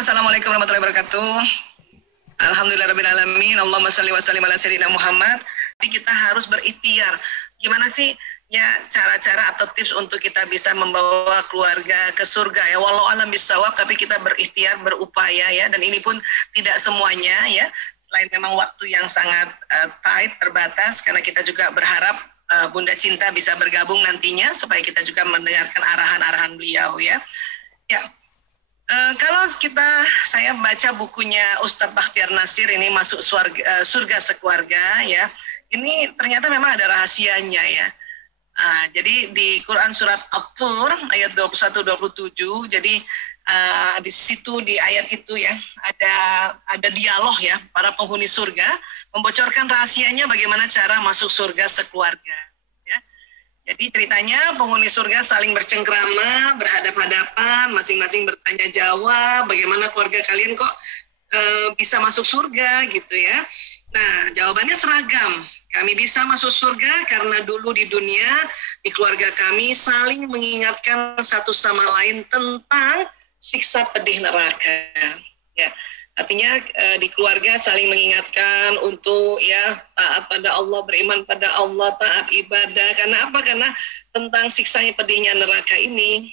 Assalamualaikum warahmatullahi wabarakatuh. Alhamdulillahirrabbilalamin. Allahumma salli wa sallim ala sayyidina Muhammad. Tapi kita harus berikhtiar. Gimana sih ya cara-cara atau tips untuk kita bisa membawa keluarga ke surga ya? Walau alam bisawab, tapi kita berikhtiar, berupaya ya. Dan ini pun tidak semuanya ya. Selain memang waktu yang sangat tight, terbatas, karena kita juga berharap Bunda Cinta bisa bergabung nantinya supaya kita juga mendengarkan arahan-arahan beliau ya. Ya. Kalau saya baca bukunya Ustadz Bakhtiar Nasir ini Masuk Surga Sekeluarga ya, ini ternyata memang ada rahasianya ya. Jadi di Quran surat At-Tur ayat 21-27, jadi di situ di ayat itu ya ada dialog ya, para penghuni surga membocorkan rahasianya bagaimana cara masuk surga sekeluarga. Jadi ceritanya penghuni surga saling bercengkrama, berhadap-hadapan, masing-masing bertanya jawab, bagaimana keluarga kalian kok bisa masuk surga gitu ya. Nah, jawabannya seragam. Kami bisa masuk surga karena dulu di dunia, di keluarga kami saling mengingatkan satu sama lain tentang siksa pedih neraka. Ya. Artinya di keluarga saling mengingatkan untuk ya taat pada Allah, beriman pada Allah, taat ibadah. Karena apa? Karena tentang siksanya pedihnya neraka ini.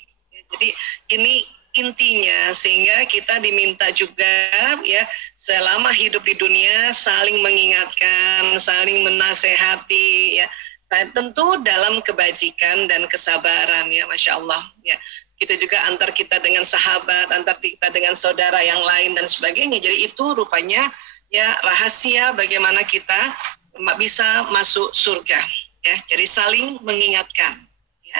Jadi ini intinya, sehingga kita diminta juga ya selama hidup di dunia saling mengingatkan, saling menasehati ya. Tentu dalam kebajikan dan kesabaran ya, Masya Allah ya. Gitu juga antar kita dengan sahabat, antar kita dengan saudara yang lain dan sebagainya. Jadi itu rupanya ya rahasia bagaimana kita bisa masuk surga ya. Jadi saling mengingatkan ya.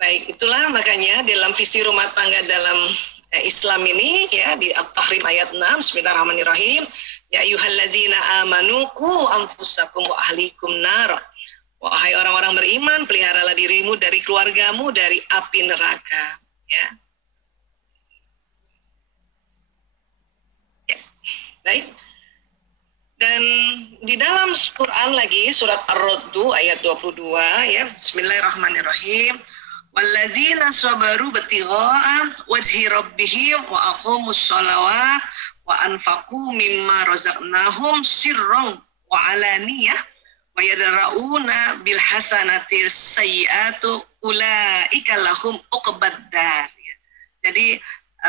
Baik, itulah makanya dalam visi rumah tangga dalam Islam ini ya, di At-Tahrim ayat 6, Bismillahirrahmanirrahim, ya ayyuhallazina amanu qu anfusakum wa ahlikum nar. Wahai orang-orang beriman, peliharalah dirimu dari keluargamu dari api neraka. Ya. Ya. Baik. Dan di dalam Quran lagi, surat Ar-Ra'd ayat 22, ya. Bismillahirrahmanirrahim. Wallazina sabaru batigha'a wajhi rabbihim wa aqamus shalawat wa anfaqu mimma razaqnahum sirran wa alaniyah wa yadra'una bil hasanatil sayyi'atu ulaika lahum uqbaddar. Jadi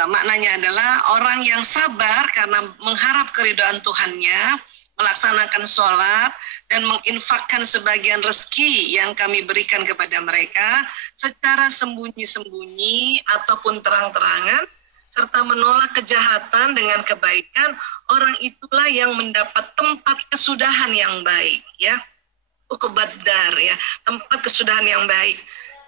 maknanya adalah orang yang sabar karena mengharap keridhaan Tuhannya, melaksanakan sholat dan menginfakkan sebagian rezeki yang kami berikan kepada mereka secara sembunyi-sembunyi ataupun terang-terangan, serta menolak kejahatan dengan kebaikan, orang itulah yang mendapat tempat kesudahan yang baik ya. Uqbaddar ya, tempat kesudahan yang baik.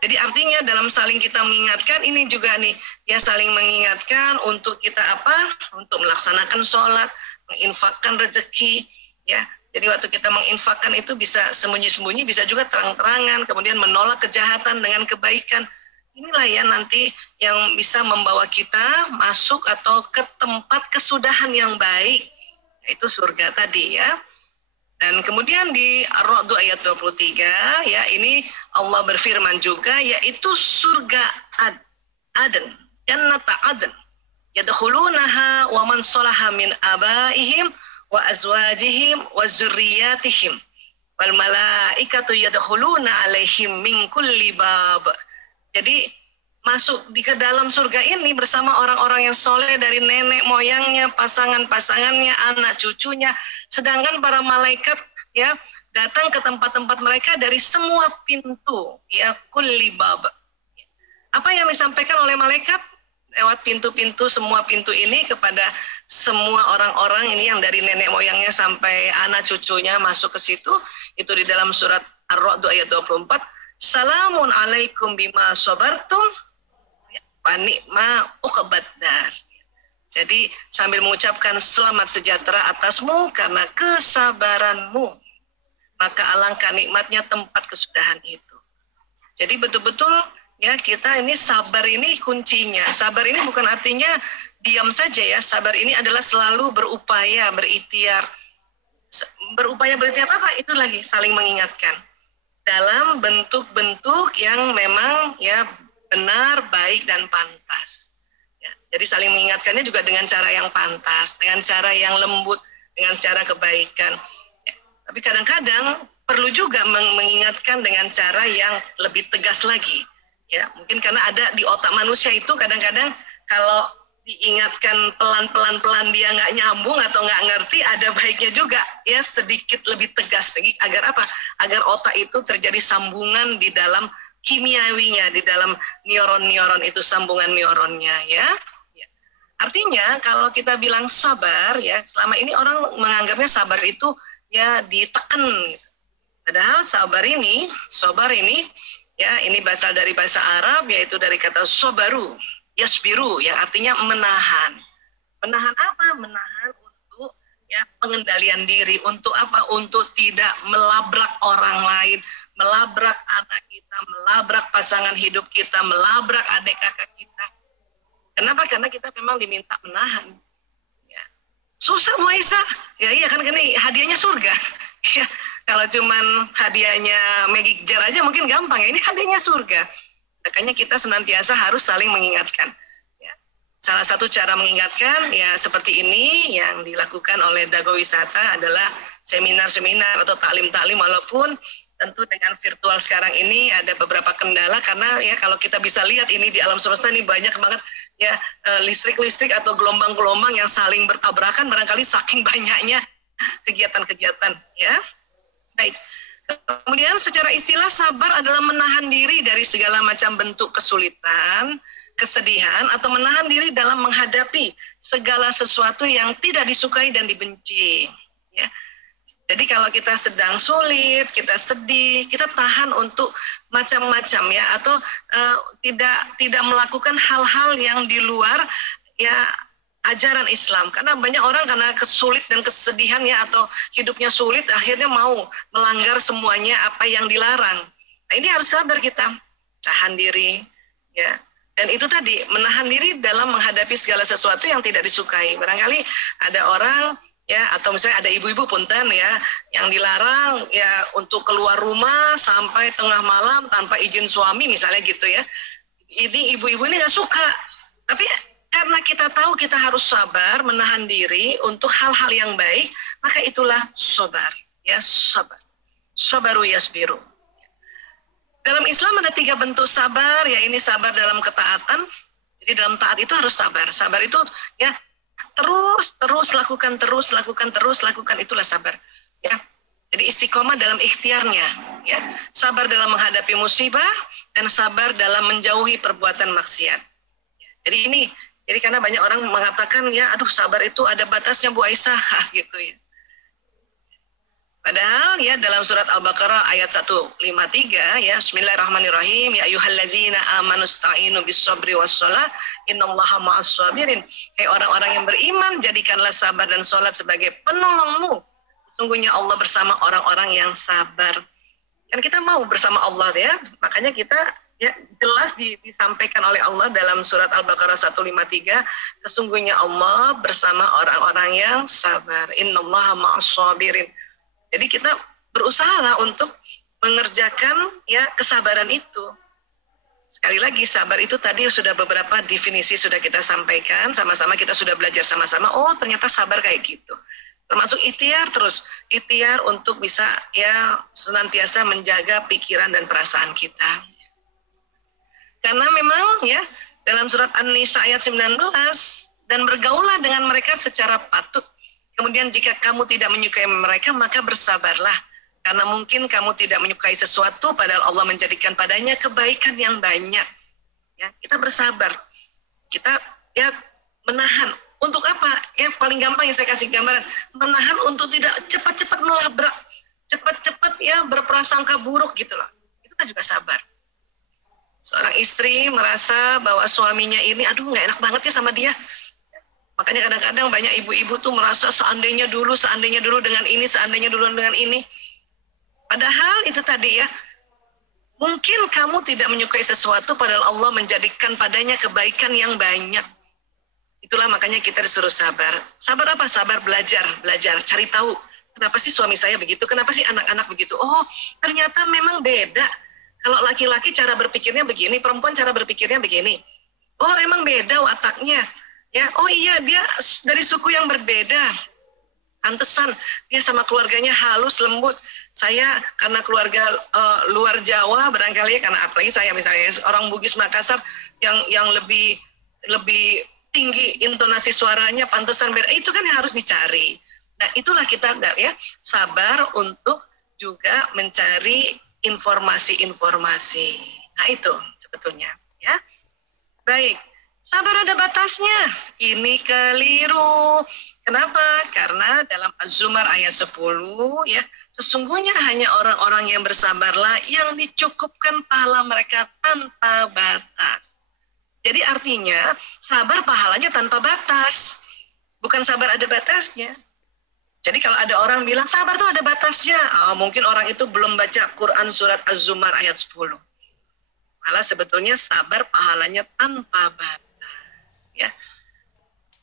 Jadi artinya dalam saling kita mengingatkan ini juga nih ya, saling mengingatkan untuk kita apa? Untuk melaksanakan sholat, menginfakkan rezeki ya. Jadi waktu kita menginfakkan itu bisa sembunyi-sembunyi, bisa juga terang-terangan, kemudian menolak kejahatan dengan kebaikan. Inilah ya nanti yang bisa membawa kita masuk atau ke tempat kesudahan yang baik, yaitu surga tadi ya. Dan kemudian di Ar-Ra'd ayat 23 ya, ini Allah berfirman juga, yaitu surga Aden, jannata Aden, yadkhulunaha wa man salaha min abaihim wa azwajihim wa zurriyatihim wal malaikatu yadkhuluna alaihim min kulli bab. Jadi masuk ke dalam surga ini bersama orang-orang yang soleh dari nenek moyangnya, pasangan-pasangannya, anak cucunya. Sedangkan para malaikat ya datang ke tempat-tempat mereka dari semua pintu ya, kulli bab. Apa yang disampaikan oleh malaikat lewat pintu-pintu, semua pintu ini kepada semua orang-orang ini yang dari nenek moyangnya sampai anak cucunya masuk ke situ, itu di dalam surat Ar-Ra'd ayat 24. Salamun alaikum bima sabartum wa ni'ma uqbaddar. Jadi sambil mengucapkan selamat sejahtera atasmu karena kesabaranmu, maka alangkah nikmatnya tempat kesudahan itu. Jadi betul-betul ya, kita ini sabar ini kuncinya. Sabar ini bukan artinya diam saja ya. Sabar ini adalah selalu berupaya, berikhtiar. Berupaya berikhtiar apa? Itu lagi saling mengingatkan dalam bentuk-bentuk yang memang ya benar, baik dan pantas. Ya, Jadi saling mengingatkannya juga dengan cara yang pantas, dengan cara yang lembut, dengan cara kebaikan. Ya, tapi kadang-kadang perlu juga mengingatkan dengan cara yang lebih tegas lagi. Ya, mungkin karena ada di otak manusia itu kadang-kadang kalau diingatkan pelan-pelan dia nggak nyambung atau nggak ngerti, ada baiknya juga ya sedikit lebih tegas lagi agar apa? Agar otak itu terjadi sambungan di dalam kimiawinya, di dalam neuron-neuron itu, sambungan neuronnya ya. Artinya kalau kita bilang sabar ya, selama ini orang menganggapnya sabar itu ya ditekan gitu. Padahal sabar ini ya, ini berasal dari bahasa Arab, yaitu dari kata sobaru, yasbiru, yang artinya menahan. Menahan apa? Menahan untuk ya pengendalian diri. Untuk apa? Untuk tidak melabrak orang lain, melabrak anak kita, melabrak pasangan hidup kita, melabrak adik kakak kita. Kenapa? Karena kita memang diminta menahan. Ya. Susah Bu Aisyah. Ya iya kan, ini hadiahnya surga. Ya. Kalau cuman hadiahnya Magic Jar aja mungkin gampang ya, ini hadiahnya surga. Makanya kita senantiasa harus saling mengingatkan. Ya. Salah satu cara mengingatkan ya seperti ini yang dilakukan oleh Dago Wisata adalah seminar-seminar atau taklim-taklim, walaupun tentu dengan virtual sekarang ini ada beberapa kendala, karena ya kalau kita bisa lihat ini di alam semesta ini banyak banget ya listrik-listrik atau gelombang-gelombang yang saling bertabrakan, barangkali saking banyaknya kegiatan-kegiatan ya. Baik. Kemudian secara istilah sabar adalah menahan diri dari segala macam bentuk kesulitan, kesedihan, atau menahan diri dalam menghadapi segala sesuatu yang tidak disukai dan dibenci. Ya. Jadi kalau kita sedang sulit, kita sedih, kita tahan untuk macam-macam ya, atau tidak melakukan hal-hal yang di luar ya ajaran Islam. Karena banyak orang karena kesulit dan kesedihan ya, atau hidupnya sulit, akhirnya mau melanggar semuanya apa yang dilarang. Nah, ini harus sabar kita, tahan diri ya. Dan itu tadi, menahan diri dalam menghadapi segala sesuatu yang tidak disukai. Barangkali ada orang ya, atau misalnya ada ibu-ibu punten ya, yang dilarang ya untuk keluar rumah sampai tengah malam tanpa izin suami misalnya gitu ya. Ini ibu-ibu ini nggak suka, tapi karena kita tahu kita harus sabar, menahan diri untuk hal-hal yang baik, maka itulah sabar. Ya, sabar. Sabaru yasbiru. Dalam Islam ada 3 bentuk sabar, ya ini sabar dalam ketaatan. Jadi dalam taat itu harus sabar. Sabar itu ya terus lakukan, itulah sabar. Ya. Jadi istiqomah dalam ikhtiarnya, ya. Sabar dalam menghadapi musibah dan sabar dalam menjauhi perbuatan maksiat. Jadi karena banyak orang mengatakan ya, aduh sabar itu ada batasnya Bu Aisyah gitu ya. Padahal ya dalam surat Al-Baqarah ayat 153 ya, Bismillahirrahmanirrahim, ya ayyuhallazina amanu sta'inu bis-sabri was-shalah innallaha ma'as-sabirin. Hai orang-orang yang beriman, jadikanlah sabar dan salat sebagai penolongmu. Sesungguhnya Allah bersama orang-orang yang sabar. Kan kita mau bersama Allah ya, makanya kita ya jelas disampaikan oleh Allah dalam surat Al-Baqarah 153, sesungguhnya Allah bersama orang-orang yang sabar. Innallaha ma'as-sabirin. Jadi kita berusaha untuk mengerjakan ya kesabaran itu. Sekali lagi, sabar itu tadi sudah beberapa definisi sudah kita sampaikan, sama-sama kita sudah belajar sama-sama, oh ternyata sabar kayak gitu. Termasuk ikhtiar untuk bisa ya senantiasa menjaga pikiran dan perasaan kita. Karena memang ya dalam surat An-Nisa ayat 19, dan bergaulah dengan mereka secara patut. Kemudian jika kamu tidak menyukai mereka, maka bersabarlah. Karena mungkin kamu tidak menyukai sesuatu, padahal Allah menjadikan padanya kebaikan yang banyak. Ya, kita bersabar. Kita ya menahan. Untuk apa? Ya paling gampang yang saya kasih gambaran. Menahan untuk tidak cepat-cepat melabrak. Cepat-cepat ya berprasangka buruk gitu loh. Itu kan juga sabar. Seorang istri merasa bahwa suaminya ini, aduh nggak enak banget ya sama dia. Makanya kadang-kadang banyak ibu-ibu tuh merasa seandainya dulu dengan ini, seandainya dulu dengan ini. Padahal itu tadi ya, mungkin kamu tidak menyukai sesuatu, padahal Allah menjadikan padanya kebaikan yang banyak. Itulah makanya kita disuruh sabar. Sabar apa? Sabar belajar, cari tahu. Kenapa sih suami saya begitu? Kenapa sih anak-anak begitu? Oh, ternyata memang beda. Kalau laki-laki cara berpikirnya begini, perempuan cara berpikirnya begini. Oh, memang beda wataknya. Ya, oh iya dia dari suku yang berbeda. Pantesan dia sama keluarganya halus, lembut. Saya karena keluarga luar Jawa barangkali karena apalagi saya misalnya orang Bugis Makassar yang lebih tinggi intonasi suaranya, pantesan beda. Itu kan yang harus dicari. Nah, itulah kita ya sabar untuk juga mencari informasi-informasi. Nah, itu sebetulnya ya. Baik, sabar ada batasnya. Ini keliru. Kenapa? Karena dalam Az-Zumar ayat 10 ya, sesungguhnya hanya orang-orang yang bersabarlah yang dicukupkan pahala mereka tanpa batas. Jadi artinya sabar pahalanya tanpa batas. Bukan sabar ada batasnya. Jadi kalau ada orang bilang sabar tuh ada batasnya, mungkin orang itu belum baca Quran surat Az-Zumar ayat 10. Malah sebetulnya sabar pahalanya tanpa batas ya.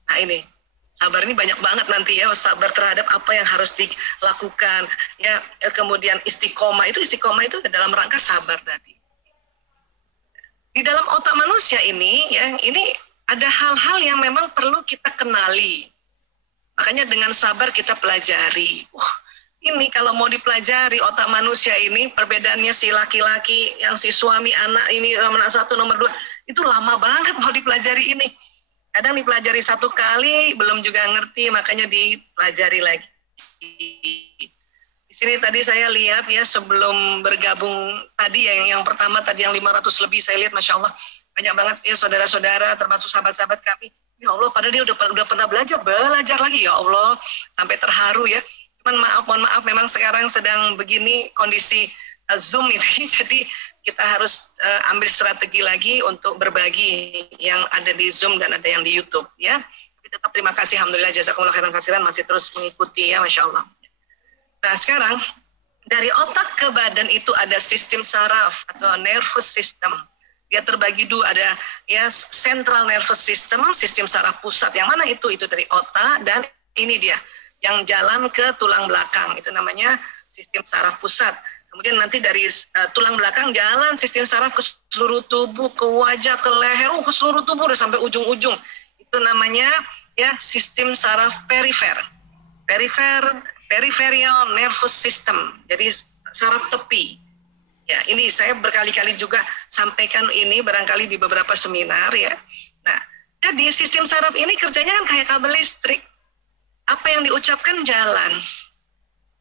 Nah ini sabar ini banyak banget nanti ya, sabar terhadap apa yang harus dilakukan ya, kemudian istiqomah itu dalam rangka sabar tadi. Di dalam otak manusia ini ya, ini ada hal-hal yang memang perlu kita kenali. Makanya dengan sabar kita pelajari. Ini kalau mau dipelajari otak manusia ini, perbedaannya si laki-laki yang si suami anak ini nomor 1 nomor 2 itu lama banget mau dipelajari ini. Kadang dipelajari 1 kali, belum juga ngerti, makanya dipelajari lagi. Di sini tadi saya lihat ya, sebelum bergabung tadi yang pertama tadi yang 500 lebih, saya lihat Masya Allah, banyak banget ya saudara-saudara, termasuk sahabat-sahabat kami. Ya Allah, padahal dia udah pernah belajar lagi, ya Allah, sampai terharu ya. Cuman mohon maaf, memang sekarang sedang begini kondisi Zoom ini, jadi kita harus ambil strategi lagi untuk berbagi yang ada di Zoom dan ada yang di YouTube ya. Tapi tetap terima kasih, alhamdulillah, jazakumullah khairan katsiran, masih terus mengikuti ya, Masya Allah. Nah sekarang dari otak ke badan itu ada sistem saraf atau nervous system. Dia terbagi 2, ada ya central nervous system, sistem saraf pusat. Yang mana itu? Itu dari otak, dan ini dia yang jalan ke tulang belakang, itu namanya sistem saraf pusat. Kemudian nanti dari tulang belakang jalan sistem saraf ke seluruh tubuh, ke wajah, ke leher, ke seluruh tubuh udah sampai ujung-ujung. Itu namanya ya sistem saraf perifer. Peripheral nervous system. Jadi saraf tepi. Ya, ini saya berkali-kali juga sampaikan ini barangkali di beberapa seminar ya. Nah, jadi sistem saraf ini kerjanya kan kayak kabel listrik. Apa yang diucapkan jalan.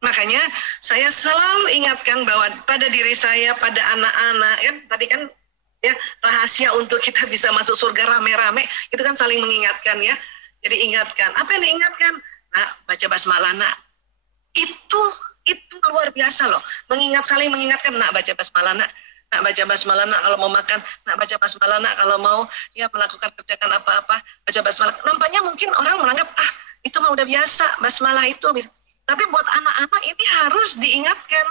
Makanya saya selalu ingatkan bahwa pada diri saya, pada anak-anak, ya tadi kan ya rahasia untuk kita bisa masuk surga rame-rame, itu kan saling mengingatkan ya. Jadi ingatkan, apa yang diingatkan? Nah, baca basmalah, nak. Itu luar biasa loh. Saling mengingatkan, nak baca basmalah, nak. Nak baca basmalah, nak kalau mau makan, nak baca basmalah, nak kalau mau ya melakukan kerjakan apa-apa, baca basmalah. Nampaknya mungkin orang menganggap, itu mah udah biasa, basmalah itu. Tapi buat anak-anak ini harus diingatkan.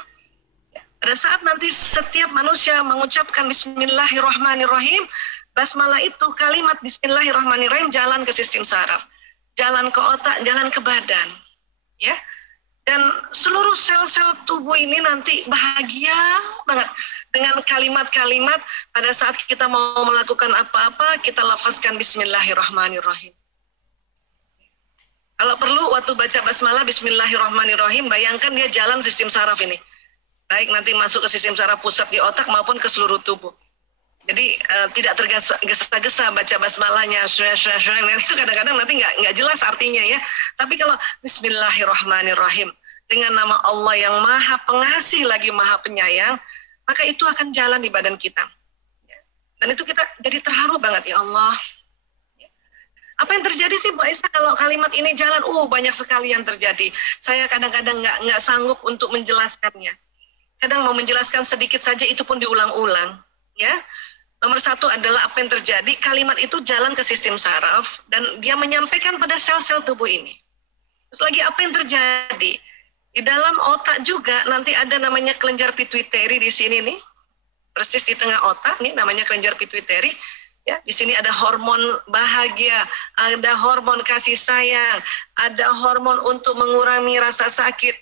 Pada saat nanti setiap manusia mengucapkan Bismillahirrahmanirrahim, basmalah itu kalimat Bismillahirrahmanirrahim jalan ke sistem saraf, jalan ke otak, jalan ke badan, ya. Dan seluruh sel-sel tubuh ini nanti bahagia banget dengan kalimat-kalimat pada saat kita mau melakukan apa-apa, kita lafazkan Bismillahirrahmanirrahim. Kalau perlu waktu baca basmalah Bismillahirrahmanirrahim, bayangkan dia jalan sistem saraf ini. Baik nanti masuk ke sistem saraf pusat di otak maupun ke seluruh tubuh. Jadi tidak tergesa-gesa baca basmalahnya, itu kadang-kadang nanti nggak jelas artinya ya. Tapi kalau Bismillahirrahmanirrahim dengan nama Allah yang Maha Pengasih lagi Maha Penyayang, maka itu akan jalan di badan kita. Dan itu kita jadi terharu banget, ya Allah. Apa yang terjadi sih Bu Aisyah kalau kalimat ini jalan? Banyak sekali yang terjadi. Saya kadang-kadang nggak sanggup untuk menjelaskannya. Kadang mau menjelaskan sedikit saja itu pun diulang-ulang. Ya, nomor 1 adalah apa yang terjadi. Kalimat itu jalan ke sistem saraf dan dia menyampaikan pada sel-sel tubuh ini. Terus lagi apa yang terjadi? Di dalam otak juga nanti ada namanya kelenjar pituitari di sini nih, persis di tengah otak nih namanya kelenjar pituitari. Ya, di sini ada hormon bahagia, ada hormon kasih sayang, ada hormon untuk mengurangi rasa sakit,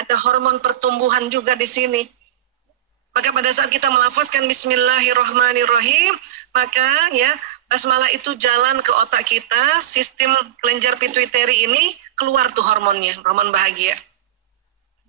ada hormon pertumbuhan juga di sini. Maka pada saat kita melafazkan Bismillahirrahmanirrahim, maka ya basmalah itu jalan ke otak kita, sistem kelenjar pituitari ini keluar tuh hormonnya, hormon bahagia.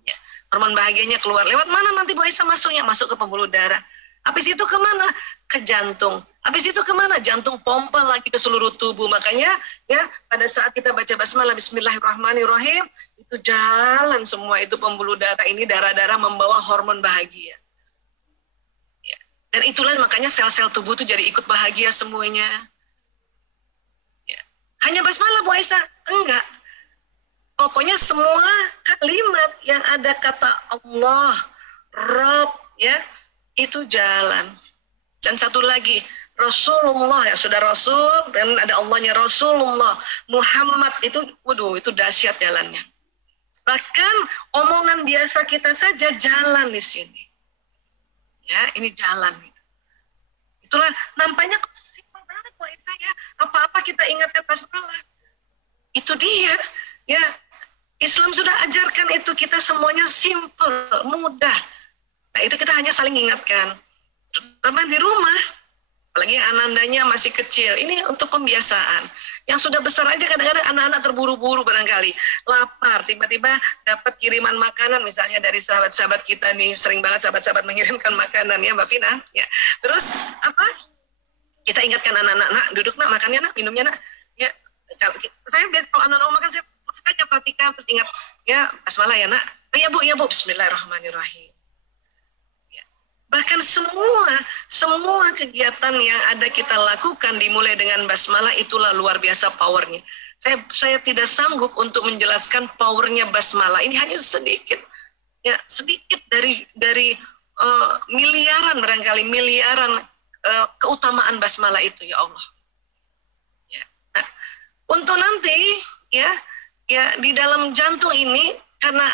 Ya, hormon bahagianya keluar. Lewat mana nanti Bu Aisyah masuknya? Masuk ke pembuluh darah. Habis itu kemana? Ke jantung. Habis itu kemana? Jantung pompa lagi ke seluruh tubuh. Makanya ya pada saat kita baca basmalah Bismillahirrahmanirrahim, itu jalan semua itu pembuluh darah ini, darah-darah membawa hormon bahagia. Dan itulah makanya sel-sel tubuh itu jadi ikut bahagia semuanya. Ya. Hanya basmalah Bu Aisyah? Enggak. Pokoknya semua kalimat yang ada kata Allah, Rabb, ya, itu jalan. Dan satu lagi, Rasulullah, ya sudah Rasul, dan ada Allahnya Rasulullah, Muhammad, itu, waduh, itu dahsyat jalannya. Bahkan omongan biasa kita saja jalan di sini. Ya, ini jalan. Itulah nampaknya kok simpel banget Bu Aisyah ya. Apa-apa kita ingatkan basmalah. Itu dia. Ya, Islam sudah ajarkan itu, kita semuanya simpel, mudah. Nah, itu kita hanya saling ingatkan. Terutama di rumah, apalagi anandanya masih kecil. Ini untuk pembiasaan. Yang sudah besar aja kadang-kadang anak-anak terburu-buru barangkali. Lapar, tiba-tiba dapat kiriman makanan misalnya dari sahabat-sahabat kita nih. Sering banget sahabat-sahabat mengirimkan makanan ya Mbak Vina. Ya. Terus apa? Kita ingatkan anak-anak, nak, duduk nak, makannya nak, minumnya nak. Ya, saya biasa kalau anak-anak makan, saya sengaja perhatikan, terus ingat, ya basmalah ya nak. Ya bu, Bismillahirrahmanirrahim. Bahkan semua kegiatan yang ada kita lakukan dimulai dengan basmalah, itulah luar biasa powernya. Saya tidak sanggup untuk menjelaskan powernya basmalah. Ini hanya sedikit, ya sedikit dari miliaran barangkali miliaran keutamaan basmalah itu ya Allah. Ya. Nah, untuk nanti ya di dalam jantung ini karena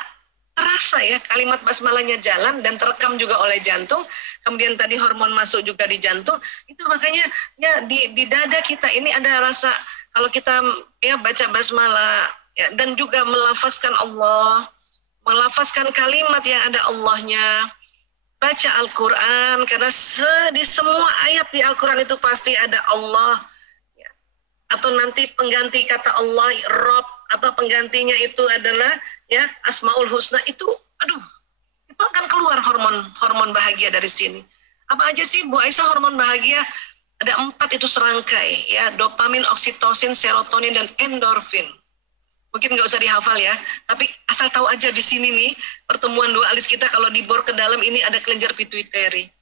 terasa ya kalimat basmalahnya jalan dan terekam juga oleh jantung, kemudian tadi hormon masuk juga di jantung, itu makanya ya di dada kita ini ada rasa kalau kita ya baca basmalah ya, dan juga melafazkan Allah, melafazkan kalimat yang ada Allahnya, baca Al-Quran karena di semua ayat di Al-Quran itu pasti ada Allah ya. Atau nanti pengganti kata Allah Rabb, atau penggantinya itu adalah ya Asmaul Husna, itu itu akan keluar hormon bahagia dari sini. Apa aja sih Bu Aisyah hormon bahagia? Ada 4 itu serangkai ya, dopamin, oksitosin, serotonin, dan endorfin. Mungkin nggak usah dihafal ya, tapi asal tahu aja di sini nih pertemuan dua alis kita kalau dibor ke dalam ini ada kelenjar pituitari.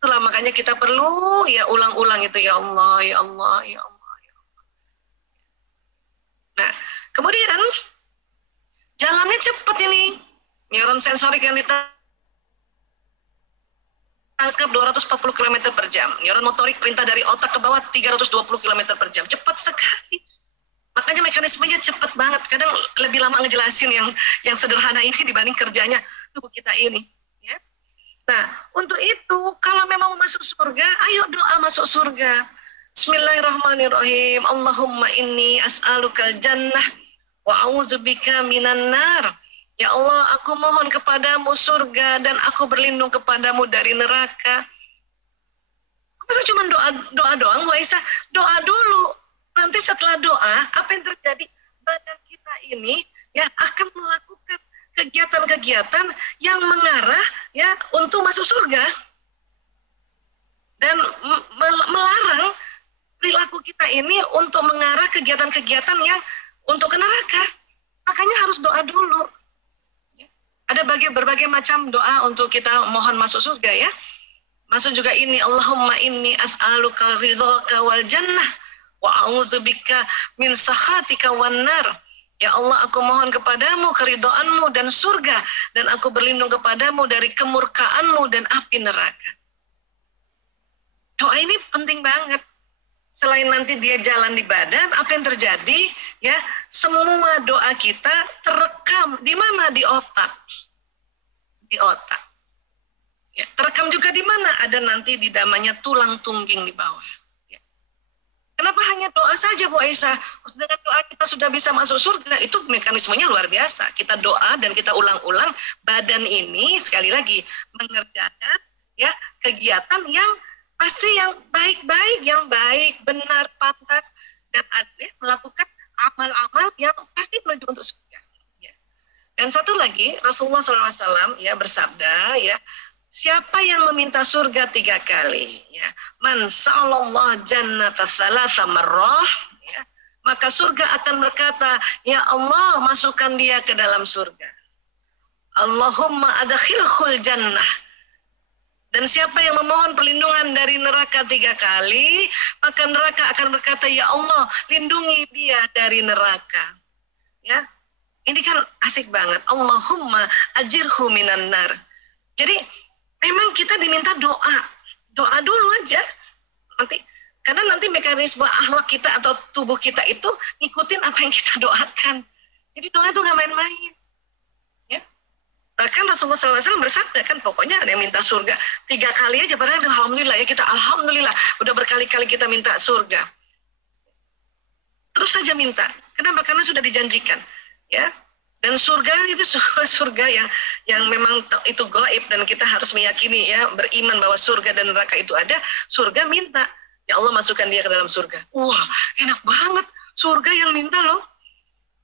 Itulah makanya kita perlu ya ulang-ulang itu ya Allah, ya Allah, ya Allah, ya Allah. Nah, kemudian jalannya cepat ini. Neuron sensorik yang ditangkap 240 km per jam. Neuron motorik perintah dari otak ke bawah 320 km per jam. Cepat sekali. Makanya mekanismenya cepat banget. Kadang lebih lama ngejelasin yang sederhana ini dibanding kerjanya tubuh kita ini. Ya. Nah, untuk itu kalau memang mau masuk surga, ayo doa masuk surga. Bismillahirrahmanirrahim. Allahumma inni as'alukal jannah wa a'udzubika minan nar. Ya Allah, aku mohon kepadamu surga dan aku berlindung kepadamu dari neraka. Masa cuma doa doang, Bu Aisyah? Doa dulu. Nanti setelah doa, apa yang terjadi? Badan kita ini ya akan melakukan kegiatan-kegiatan yang mengarah ya untuk masuk surga dan melarang perilaku kita ini untuk mengarah kegiatan-kegiatan yang untuk ke neraka. Makanya harus doa dulu. Ada berbagai macam doa untuk kita mohon masuk surga ya. Masuk juga ini, Allahumma inni as'aluka ridhaka wal jannah wa a'udzubika min sakhatika wan nar. Ya Allah, aku mohon kepadamu keridhaanmu dan surga, dan aku berlindung kepadamu dari kemurkaanmu dan api neraka. Doa ini penting banget. Selain nanti dia jalan di badan, apa yang terjadi? Ya, semua doa kita terekam di mana? Di otak. Di otak. Ya, terekam juga di mana? Ada nanti di namanya tulang tungging di bawah. Ya. Kenapa hanya doa saja Bu Aisyah? Dengan doa kita sudah bisa masuk surga. Itu mekanismenya luar biasa. Kita doa dan kita ulang-ulang, badan ini sekali lagi mengerjakan ya kegiatan yang pasti yang baik-baik, yang baik, benar, pantas, dan melakukan amal-amal yang pasti menuju untuk surga. Ya. Dan satu lagi, Rasulullah SAW ya bersabda, ya, siapa yang meminta surga 3 kali, ya, man sa'alallah jannata thalatha marrah, ya, maka surga akan berkata, ya Allah, masukkan dia ke dalam surga. Allahumma adkhilhul jannah. Dan siapa yang memohon perlindungan dari neraka 3 kali, maka neraka akan berkata, ya Allah, lindungi dia dari neraka. Ya, ini kan asik banget. Allahumma ajirhu minan nar. Jadi memang kita diminta doa dulu aja. Karena nanti mekanisme akhlak kita atau tubuh kita itu ngikutin apa yang kita doakan. Jadi doa itu nggak main-main. Bahkan Rasulullah SAW bersabda kan, pokoknya ada yang minta surga 3 kali aja, padahal alhamdulillah ya, kita alhamdulillah udah berkali-kali kita minta surga. Terus saja minta. Kenapa? Karena sudah dijanjikan, ya. Dan surga itu surga yang memang itu gaib, dan kita harus meyakini, ya, beriman bahwa surga dan neraka itu ada. Surga minta, ya Allah masukkan dia ke dalam surga. Wah, enak banget, surga yang minta loh.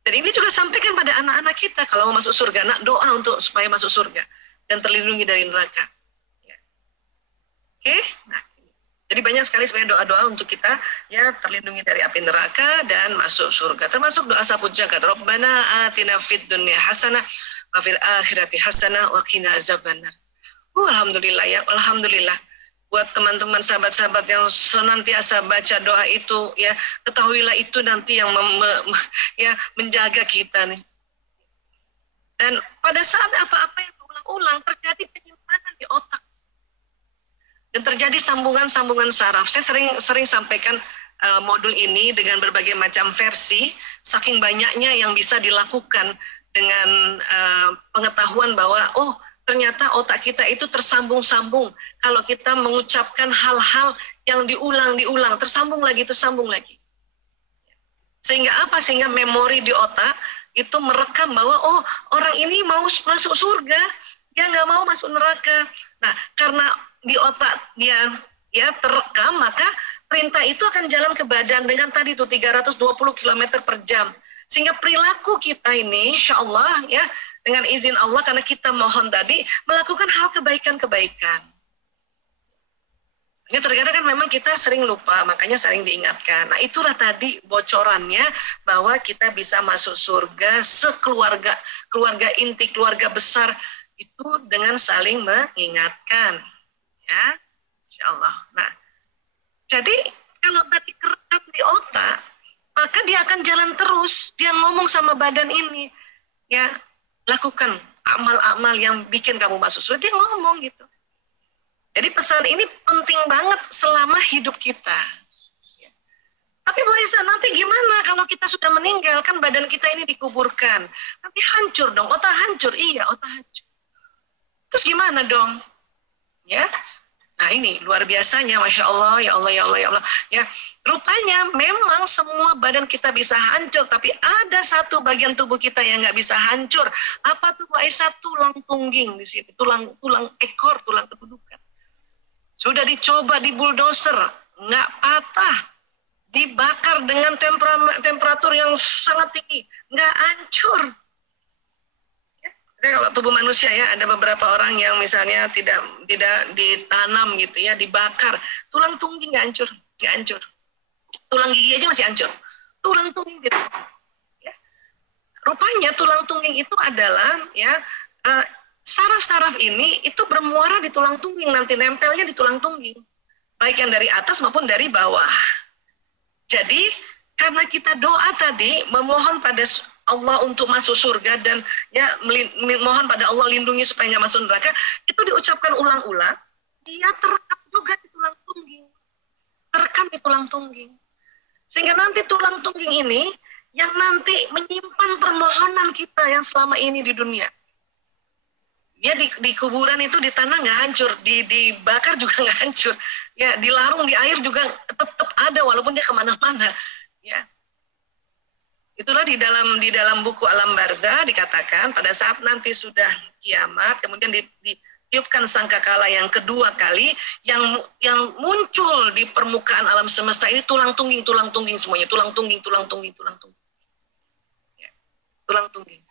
Dan ini juga sampaikan pada anak-anak kita, kalau mau masuk surga, nak doa untuk supaya masuk surga dan terlindungi dari neraka. Ya. Oke, nah, jadi banyak sekali sebenarnya doa-doa untuk kita, ya, terlindungi dari api neraka dan masuk surga. Termasuk doa sapu jagat, Rabbana atina fid dunya hasanah wa fil akhirati hasanah wa qina azabannar. Alhamdulillah ya, alhamdulillah. Buat teman-teman sahabat-sahabat yang senantiasa baca doa itu, ya, ketahuilah itu nanti yang ya, menjaga kita nih. Dan pada saat apa-apa yang berulang-ulang terjadi penyimpanan di otak dan terjadi sambungan-sambungan saraf. Saya sering sampaikan modul ini dengan berbagai macam versi, saking banyaknya yang bisa dilakukan dengan pengetahuan bahwa ternyata otak kita itu tersambung-sambung kalau kita mengucapkan hal-hal yang diulang-diulang, tersambung lagi. Sehingga apa? Sehingga memori di otak itu merekam bahwa orang ini mau masuk surga, dia nggak mau masuk neraka. Nah, karena di otak dia, ya, terekam, maka perintah itu akan jalan ke badan dengan tadi tuh 320 km per jam. Sehingga perilaku kita ini, insya Allah, ya, dengan izin Allah, karena kita mohon tadi, melakukan hal kebaikan-kebaikan. Ini terkadang kan memang kita sering lupa, makanya sering diingatkan. Nah, itulah tadi bocorannya bahwa kita bisa masuk surga sekeluarga, keluarga inti, keluarga besar, itu dengan saling mengingatkan. Ya, insya Allah. Nah, jadi kalau tadi kerekam di otak, maka dia akan jalan terus. Dia ngomong sama badan ini, ya, lakukan amal-amal yang bikin kamu masuk surga. Dia ngomong gitu. Jadi pesan ini penting banget selama hidup kita. Tapi Bu Aisyah, nanti gimana kalau kita sudah meninggal? Kan badan kita ini dikuburkan. Nanti hancur dong, otak hancur. Iya, otak hancur. Terus gimana dong? Ya. Nah, ini luar biasanya, Masya Allah, ya Allah, ya Allah, ya Allah. Ya, rupanya memang semua badan kita bisa hancur, tapi ada satu bagian tubuh kita yang nggak bisa hancur. Apa tuh, Bu Aisyah? Tulang tungging di sini, tulang ekor, tulang kedudukan. Sudah dicoba di bulldozer, nggak patah. Dibakar dengan temperatur yang sangat tinggi, nggak hancur. Kalau tubuh manusia, ya, ada beberapa orang yang misalnya tidak ditanam gitu, ya, dibakar, tulang tungging nggak hancur. Tulang gigi aja masih hancur, tulang tungging gitu. Ya. Rupanya tulang tungging itu adalah, ya, saraf-saraf ini itu bermuara di tulang tungging, nanti nempelnya di tulang tungging, baik yang dari atas maupun dari bawah. Jadi karena kita doa tadi memohon pada Allah untuk masuk surga dan, ya, mohon pada Allah lindungi supaya nggak masuk neraka, itu diucapkan ulang-ulang, dia terekam juga di tulang tungging, terekam di tulang tungging, sehingga nanti tulang tungging ini yang nanti menyimpan permohonan kita yang selama ini di dunia. Dia di kuburan itu, di tanah nggak hancur, dibakar juga nggak hancur, ya, dilarung di air juga tetap ada walaupun dia kemana-mana, ya. Itulah di dalam buku Alam Barzah dikatakan pada saat nanti sudah kiamat, kemudian tiupkan sangkakala yang kedua kali, yang muncul di permukaan alam semesta ini tulang tungging semuanya, tulang tungging. Ya, tulang tungging.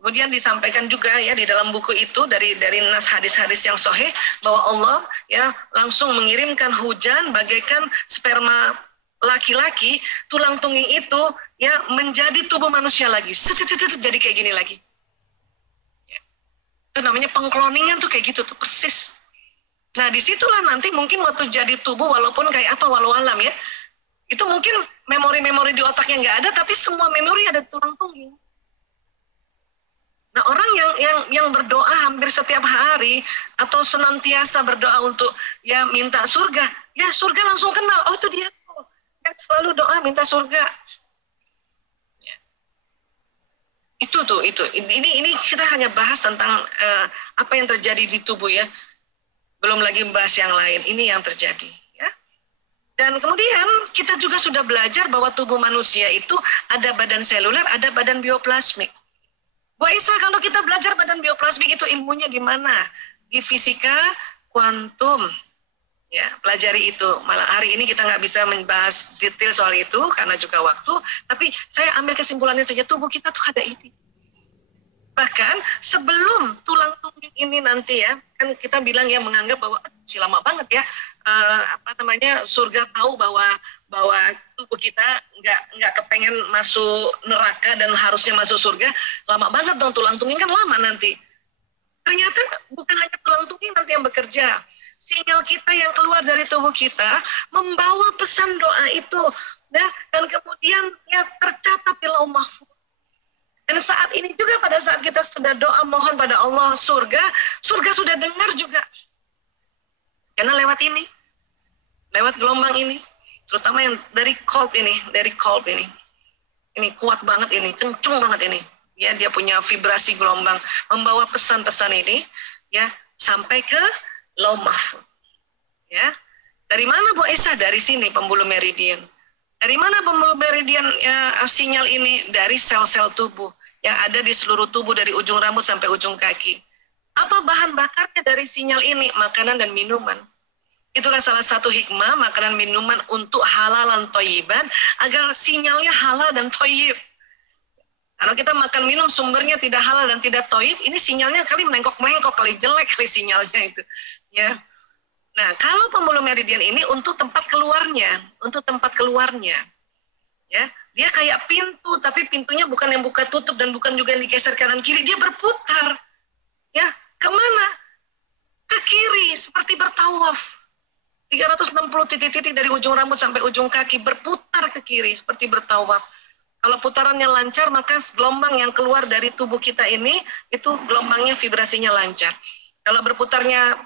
Kemudian disampaikan juga ya di dalam buku itu dari nas hadis-hadis yang sahih bahwa Allah ya langsung mengirimkan hujan bagaikan sperma laki-laki, tulang tungging itu ya menjadi tubuh manusia lagi, jadi kayak gini lagi. Itu namanya pengkloningan tuh kayak gitu tuh persis. Nah disitulah nanti mungkin waktu jadi tubuh walaupun kayak apa walau alam ya, itu mungkin memori-memori di otaknya nggak ada tapi semua memori ada di tulang tungging. Nah orang yang berdoa hampir setiap hari atau senantiasa berdoa untuk ya minta surga, ya surga langsung kenal, oh itu dia tuh yang selalu doa minta surga. Itu ini kita hanya bahas tentang apa yang terjadi di tubuh ya, belum lagi membahas yang lain. Ini yang terjadi ya. Dan kemudian kita juga sudah belajar bahwa tubuh manusia itu ada badan seluler, ada badan bioplasmik. Bu Aisyah, kalau kita belajar badan bioplasmik itu ilmunya di mana? Di fisika kuantum. Ya, pelajari itu. Malah hari ini kita nggak bisa membahas detail soal itu karena juga waktu, tapi saya ambil kesimpulannya saja, tubuh kita tuh ada ini. Bahkan sebelum tulang tungging ini nanti ya, kan kita bilang ya menganggap bahwa lama banget ya, surga tahu bahwa tubuh kita nggak kepengen masuk neraka dan harusnya masuk surga, lama banget dong, tulang tungging kan lama nanti. Ternyata bukan hanya tulang tungging nanti yang bekerja. Sinyal kita yang keluar dari tubuh kita membawa pesan doa itu, ya, dan kemudian ya tercatat di Lauh Mahfuz. Dan saat ini juga pada saat kita sudah doa mohon pada Allah surga sudah dengar juga. Karena lewat ini, lewat gelombang ini, terutama yang dari kolb ini, ini kuat banget ini, kencung banget ini. Ya, dia punya vibrasi gelombang membawa pesan-pesan ini, ya, sampai ke Lauh Mahfuz. Ya. Dari mana Bu Aisyah? Dari sini pembuluh meridian. Dari mana pembuluh meridian sinyal ini? Dari sel-sel tubuh yang ada di seluruh tubuh dari ujung rambut sampai ujung kaki. Apa bahan bakarnya dari sinyal ini? Makanan dan minuman. Itulah salah satu hikmah makanan minuman untuk halal dan thayyiban agar sinyalnya halal dan thayyib. Kalau kita makan minum sumbernya tidak halal dan tidak thayyib, ini sinyalnya kali melengkok-melengkok, kali jelek kali sinyalnya itu. Ya. Nah, kalau pembuluh meridian ini untuk tempat keluarnya. Ya, dia kayak pintu, tapi pintunya bukan yang buka tutup dan bukan juga yang digeser kanan kiri, dia berputar. Ya, kemana? Ke kiri, seperti bertawaf. 360 titik-titik dari ujung rambut sampai ujung kaki berputar ke kiri seperti bertawaf. Kalau putarannya lancar, maka gelombang yang keluar dari tubuh kita ini, itu gelombangnya vibrasinya lancar. Kalau berputarnya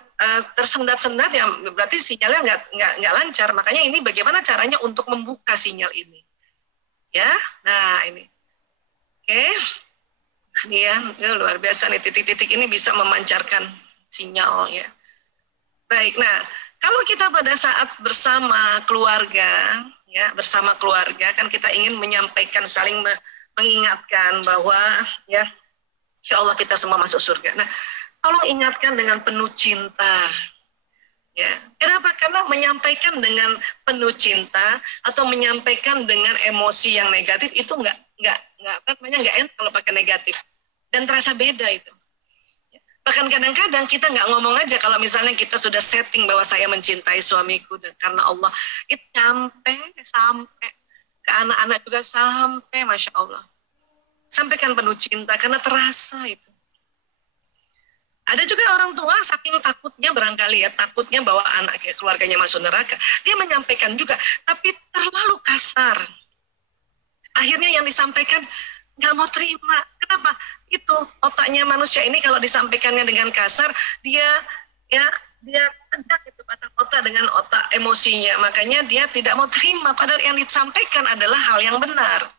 tersendat-sendat, ya berarti sinyalnya nggak lancar. Makanya ini bagaimana caranya untuk membuka sinyal ini. Ya, nah ini. Oke. Ini ya luar biasa nih, titik-titik ini bisa memancarkan sinyal ya. Baik, nah kalau kita pada saat bersama keluarga, ya bersama keluarga kan kita ingin menyampaikan, saling mengingatkan bahwa ya insya Allah kita semua masuk surga. Nah, tolong ingatkan dengan penuh cinta. Ya, kenapa? Karena menyampaikan dengan penuh cinta atau menyampaikan dengan emosi yang negatif itu nggak enak kalau pakai negatif dan terasa beda itu. Bahkan kadang-kadang kita nggak ngomong aja kalau misalnya kita sudah setting bahwa saya mencintai suamiku dan karena Allah, itu sampai ke anak-anak juga sampai, Masya Allah. Sampaikan penuh cinta karena terasa itu. Ada juga orang tua saking takutnya barangkali ya, takutnya bahwa anak keluarganya masuk neraka, dia menyampaikan juga, tapi terlalu kasar. Akhirnya yang disampaikan nggak mau terima. Kenapa? Itu otaknya manusia ini kalau disampaikannya dengan kasar, dia tegak itu otak dengan otak emosinya. Makanya dia tidak mau terima. Padahal yang disampaikan adalah hal yang benar.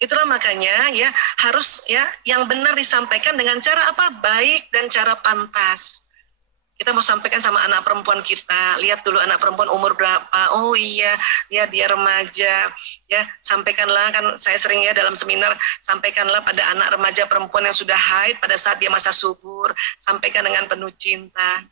Itulah makanya ya harus ya yang benar disampaikan dengan cara apa? Baik dan cara pantas. Kita mau sampaikan sama anak perempuan kita, lihat dulu anak perempuan umur berapa, oh iya, ya dia remaja, ya sampaikanlah, kan saya sering ya dalam seminar, sampaikanlah pada anak remaja perempuan yang sudah haid pada saat dia masa subur, sampaikan dengan penuh cinta.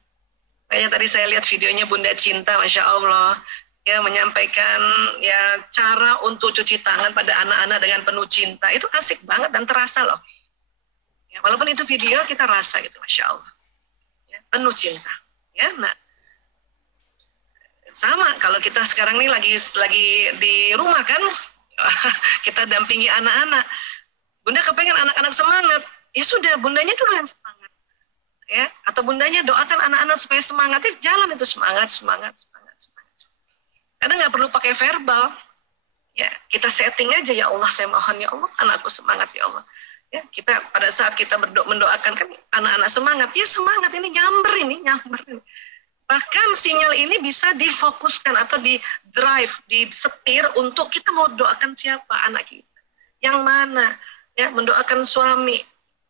Kayaknya tadi saya lihat videonya Bunda Cinta, Masya Allah, ya menyampaikan ya cara untuk cuci tangan pada anak-anak dengan penuh cinta, itu asik banget dan terasa loh. Ya, walaupun itu video kita rasa gitu, Masya Allah. Penuh cinta, ya. Nah, sama kalau kita sekarang nih lagi di rumah kan, kita dampingi anak-anak. Bunda kepengen anak-anak semangat, ya sudah, bundanya dulu yang semangat, ya. Atau bundanya doakan anak-anak supaya semangat, jalan itu semangat. Karena nggak perlu pakai verbal, ya. Kita setting aja, ya Allah saya mohon ya Allah, anakku semangat ya Allah. Ya, kita pada saat kita mendoakan kan anak-anak semangat, ya semangat ini nyamber ini. Bahkan sinyal ini bisa difokuskan atau di drive, disetir untuk kita mau doakan siapa anak kita, yang mana, ya mendoakan suami.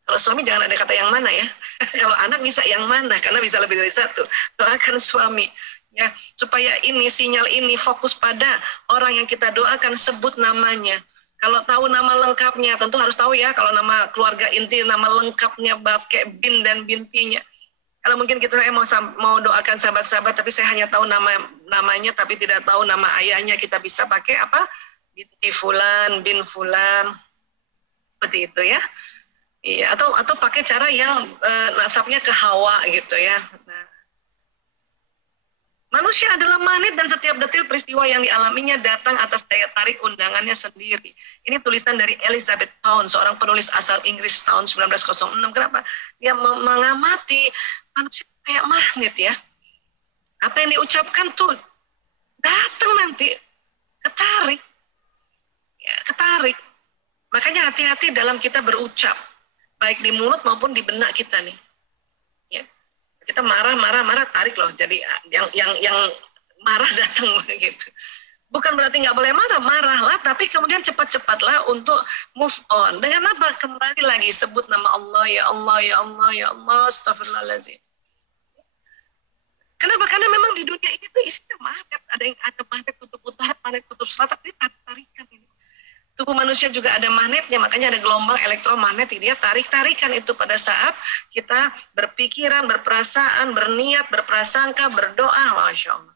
Kalau suami jangan ada kata yang mana ya. Kalau anak bisa yang mana, karena bisa lebih dari satu. Doakan suami, ya supaya ini sinyal ini fokus pada orang yang kita doakan, sebut namanya. Kalau tahu nama lengkapnya, tentu harus tahu ya, kalau nama keluarga inti, nama lengkapnya, pakai bin dan bintinya. Kalau mungkin kita mau doakan sahabat-sahabat, tapi saya hanya tahu namanya, tapi tidak tahu nama ayahnya, kita bisa pakai apa? Binti Fulan, bin Fulan, seperti itu ya. Iya, atau pakai cara yang nasabnya ke Hawa gitu ya. Nah, manusia adalah magnet dan setiap detil peristiwa yang dialaminya datang atas daya tarik undangannya sendiri. Ini tulisan dari Elizabeth Town, seorang penulis asal Inggris tahun 1906. Kenapa? Dia mengamati manusia kayak magnet ya. Apa yang diucapkan tuh datang nanti, ketarik. Ya, ketarik. Makanya hati-hati dalam kita berucap, baik di mulut maupun di benak kita nih. Kita marah, tarik loh. Jadi yang marah datang gitu. Bukan berarti nggak boleh marahlah, tapi kemudian cepat-cepatlah untuk move on. Dengan apa? Kembali lagi sebut nama Allah, ya Allah, ya Allah, ya Allah, astagfirullahaladzim. Kenapa? Karena memang di dunia ini tuh isinya magnet. Ada magnet kutub utara, magnet kutub selatan, ini tarikan ini. Tubuh manusia juga ada magnetnya, makanya ada gelombang elektromagnetik. Dia tarik-tarikan itu pada saat kita berpikiran, berperasaan, berniat, berprasangka, berdoa. Masya Allah.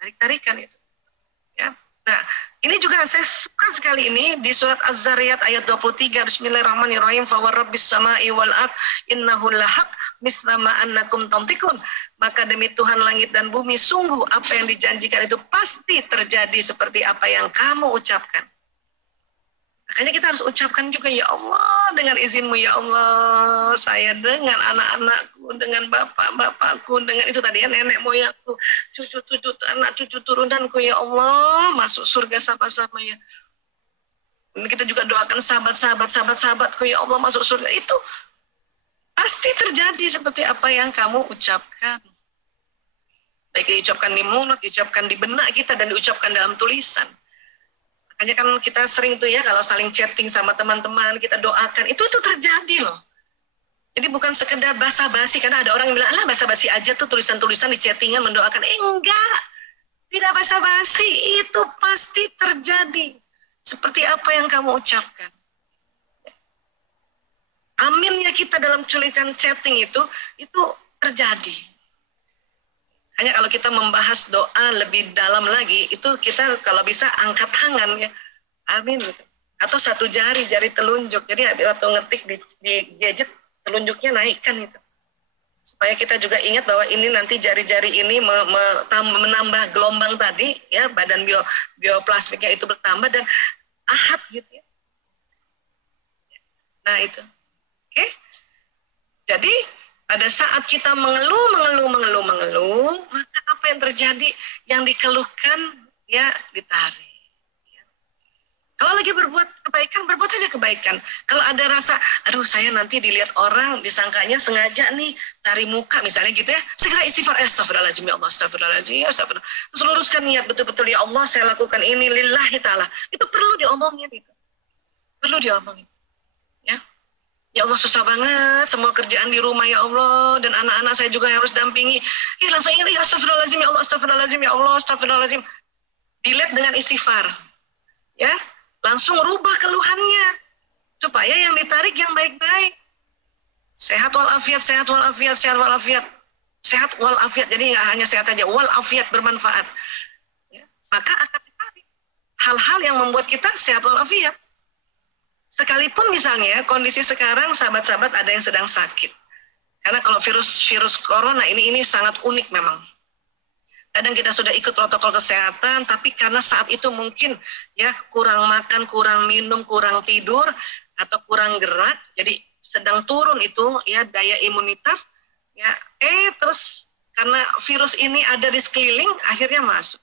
Tarik-tarikan itu. Ya. Nah, ini juga saya suka sekali ini di surat Az-Zariyat ayat 23. Bismillahirrahmanirrahim. Fa warabbis sama'i wal ard innahu lahaq misla ma annakum tantikun. Maka demi Tuhan langit dan bumi, sungguh apa yang dijanjikan itu pasti terjadi seperti apa yang kamu ucapkan. Makanya kita harus ucapkan juga, ya Allah, dengan izinmu ya Allah, saya dengan anak-anakku, dengan bapak-bapakku, dengan itu tadi ya, nenek moyangku, cucu-cucu, anak cucu turunanku, ya Allah, masuk surga sama-sama ya. Dan kita juga doakan sahabatku, ya Allah, masuk surga. Itu pasti terjadi seperti apa yang kamu ucapkan. Baik diucapkan di mulut, diucapkan di benak kita, dan diucapkan dalam tulisan. Makanya kan kita sering tuh ya kalau saling chatting sama teman-teman, kita doakan, itu terjadi loh. Jadi bukan sekedar basa-basi, karena ada orang yang bilang, alah basa-basi aja tuh tulisan-tulisan di chattingan mendoakan. Enggak, tidak basa-basi, itu pasti terjadi. Seperti apa yang kamu ucapkan. Aminnya kita dalam tulisan chatting itu terjadi. Hanya kalau kita membahas doa lebih dalam lagi, itu kita kalau bisa angkat tangan ya, amin gitu. Atau satu jari telunjuk. Jadi waktu ngetik di gadget, telunjuknya naikkan itu. Supaya kita juga ingat bahwa ini nanti jari-jari ini menambah gelombang tadi, ya badan bioplasmiknya itu bertambah dan ahad gitu ya. Nah itu, oke? Jadi pada saat kita mengeluh, maka apa yang terjadi? Yang dikeluhkan, ya ditarik. Ya. Kalau lagi berbuat kebaikan, berbuat saja kebaikan. Kalau ada rasa, aduh saya nanti dilihat orang, disangkanya sengaja nih, tarik muka misalnya gitu ya, segera istighfar, astagfirullahaladzim ya Allah, astagfirullahaladzim, astagfirullahaladzim. Terus luruskan niat betul-betul, ya Allah saya lakukan ini, lillahi ta'ala. Itu perlu diomongin itu. Perlu diomongin. Ya. Ya Allah susah banget, semua kerjaan di rumah ya Allah, dan anak-anak saya juga yang harus dampingi. Ya langsung ingat, ya astagfirullahaladzim ya Allah, astagfirullahaladzim ya Allah, astagfirullahaladzim. Dilep dengan istighfar. Ya, langsung rubah keluhannya. Supaya yang ditarik yang baik-baik. Sehat walafiat, sehat walafiat, sehat walafiat. Sehat walafiat, jadi nggak hanya sehat aja, walafiat bermanfaat. Ya, maka akan ditarik hal-hal yang membuat kita sehat walafiat. Sekalipun misalnya kondisi sekarang sahabat-sahabat ada yang sedang sakit. Karena kalau virus corona ini sangat unik memang. Kadang kita sudah ikut protokol kesehatan, tapi karena saat itu mungkin ya kurang makan, kurang minum, kurang tidur, atau kurang gerak, jadi sedang turun itu ya daya imunitas, ya terus karena virus ini ada di sekeliling, akhirnya masuk.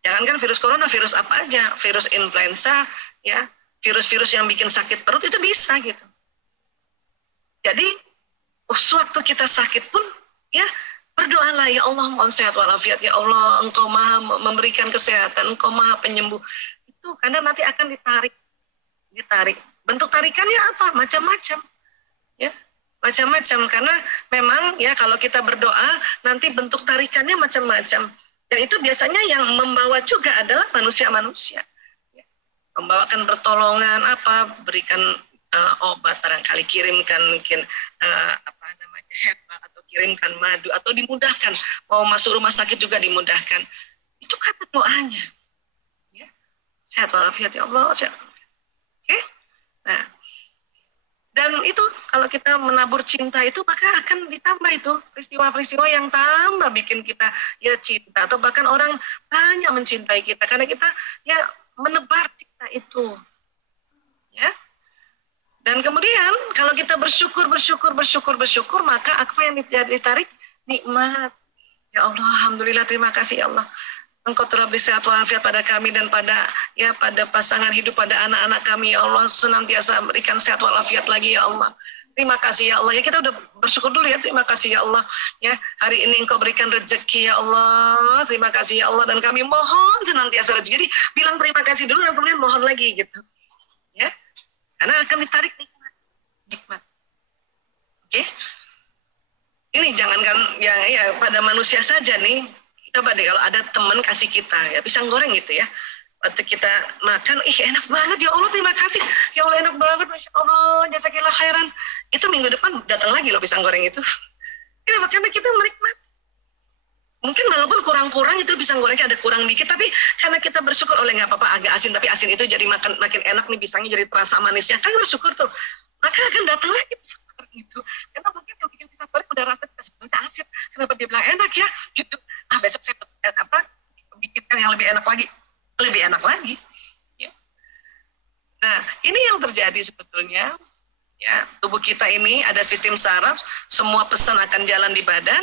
Jangankan virus corona, virus apa aja, virus influenza, ya. Virus-virus yang bikin sakit perut itu bisa gitu. Jadi, sewaktu kita sakit pun, ya berdoalah, ya Allah mohon sehat walafiat, ya Allah Engkau maha memberikan kesehatan, Engkau maha penyembuh. Itu karena nanti akan ditarik. Bentuk tarikannya apa? Macam-macam. Ya, macam-macam. Karena memang ya kalau kita berdoa, nanti bentuk tarikannya macam-macam. Dan itu biasanya yang membawa juga adalah manusia-manusia. Membawakan pertolongan berikan obat, barangkali kirimkan mungkin herbal, atau kirimkan madu, atau dimudahkan mau masuk rumah sakit juga dimudahkan. Itu kan doanya, ya. Sehat walafiat ya Allah, sehat. Oke, nah, dan itu kalau kita menabur cinta itu maka akan ditambah itu peristiwa-peristiwa yang tambah bikin kita ya cinta, atau bahkan orang banyak mencintai kita karena kita ya menebar cinta itu, ya. Dan kemudian kalau kita bersyukur, maka apa yang ditarik? Nikmat. Ya Allah, alhamdulillah, terima kasih ya Allah. Engkau telah beri sehat walafiat pada kami dan pada pasangan hidup, pada anak-anak kami ya Allah, senantiasa berikan sehat walafiat lagi ya Allah. Terima kasih ya Allah. Ya kita udah bersyukur dulu ya. Terima kasih ya Allah. Ya, hari ini Engkau berikan rezeki ya Allah. Terima kasih ya Allah, dan kami mohon senantiasa rezeki. Jadi bilang terima kasih dulu dan kemudian mohon lagi gitu. Ya. Karena akan ditarik nikmat. Oke. Ini jangankan ya pada manusia saja nih. Coba deh kalau ada teman kasih kita ya pisang goreng gitu ya. Waktu kita makan, enak banget ya Allah, terima kasih ya Allah, enak banget, masya Allah, jazakillah khairan. Itu minggu depan datang lagi loh pisang goreng itu. Ya, makanya kita menikmati. Mungkin walaupun kurang-kurang itu pisang gorengnya ada kurang dikit, tapi karena kita bersyukur, oleh nggak apa-apa agak asin, tapi asin itu jadi makin enak nih, pisangnya jadi terasa manisnya. Kan bersyukur tuh, maka akan datang lagi pisang goreng itu. Karena mungkin yang bikin pisang goreng udah rasa sebetulnya asin, kenapa dia bilang enak ya, gitu. Besok saya bikinkan yang lebih enak lagi. Ya. Nah, ini yang terjadi sebetulnya. Ya, tubuh kita ini ada sistem saraf, semua pesan akan jalan di badan,